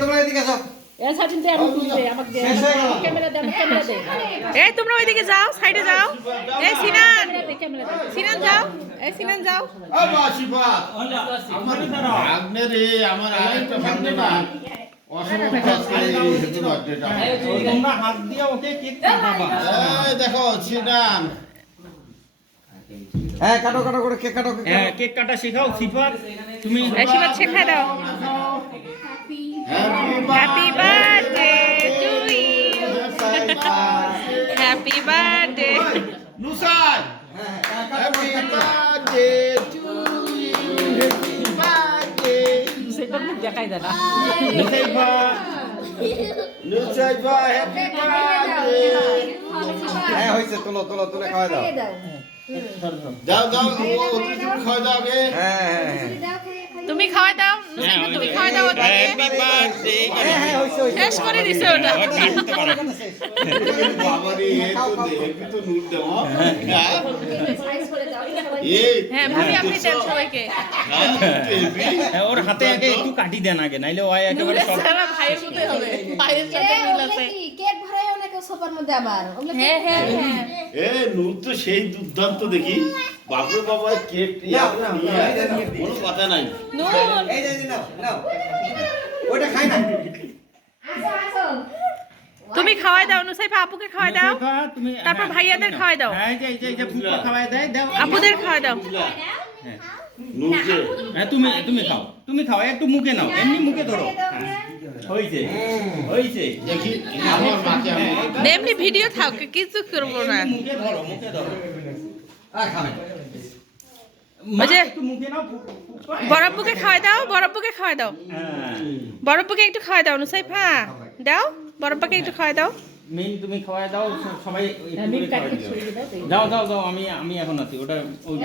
তোমরা এদিকে আসো। এই তোমরা ওইদিকে যাও, সাইডে যাও। এই সিনান, সিনান যাও, এই সিনান যাও। আমার আরেকটা ভাগ্নে না দেখো সিনান হ্যাঁ কাটো কাটো করে কেক কাটো। হ্যাঁ কেক কাটা শেখাও সিফাত তুমি। সিফাত শেখায় দাও। Happy birthday to you, happy birthday Nusai, happy birthday to you, happy birthday সেটা মুখ দেখাই দেয় না। Nusaifa Nusaifa happy birthday. হ্যাঁ হয়েছে, তুলো তুলো তুলে খাওয়া দাও। যাও যাও তুমি খাওয়া দাও গে। হ্যাঁ তুমি খাওয়াই দাও, নুসাইফা তুমি খাওয়াই দাও ওদেরকে। Happy birthday. হ্যাঁ হয়েছে হয়েছে। শেষ করে দিছে ওটা। বাবারে এই তো নূর দেওয়া। হ্যাঁ ভাবি আপনি দেন সবাইকে। ওর হাতে আগে একটু কাটি দেন আগে, নাইলে ও একেবারে সব। সারা ভাইয়ের মতো হবে, ভাইয়ের সাথে মিল আছে। কেক ভরায় অনেক সোপার মধ্যে আবার ওগুলো হ্যাঁ হ্যাঁ হ্যাঁ। এ নূর তো সেই দুর্দান্ত দেখি। বাপরে বাবা কেক কোনো কথা নাই। নুন এই যে নাও নাও, ওটা খাই না। আসো আসো তুমি খাওয়াই দাও, নুসাইফা আপুকে খাওয়াই দাও, নুসাইফা, তুমি তারপর ভাইয়াদের খাওয়াই দাও, হ্যাঁ এই যে ফুটবল খাওয়াই দেয় দাও। আপুদের খাওয়াই দাও। হ্যাঁ নূর যে হ্যাঁ তুমি খাও একটু মুখে নাও, এমনি মুখে ধরো। হইছে হইছে দেখি আমার মাকে আমি এমনি ভিডিও থাক, কিছু করবো না। মুখে ধরো আর খাবে। ওই যে একটু মুখে নাও। বড়পুকে খাওয়াই দাও, বড়পুকে খাওয়াই দাও, হ্যাঁ বড়পুকে একটু খাওয়াই দাও। নুসাইফা দাও, বড়পাকে একটু খাওয়াই দাও। মেইন তুমি খাওয়াই দাও, সবাই একটু করে খাওয়াই দাও। যাও আমি এখন আছি ওটা।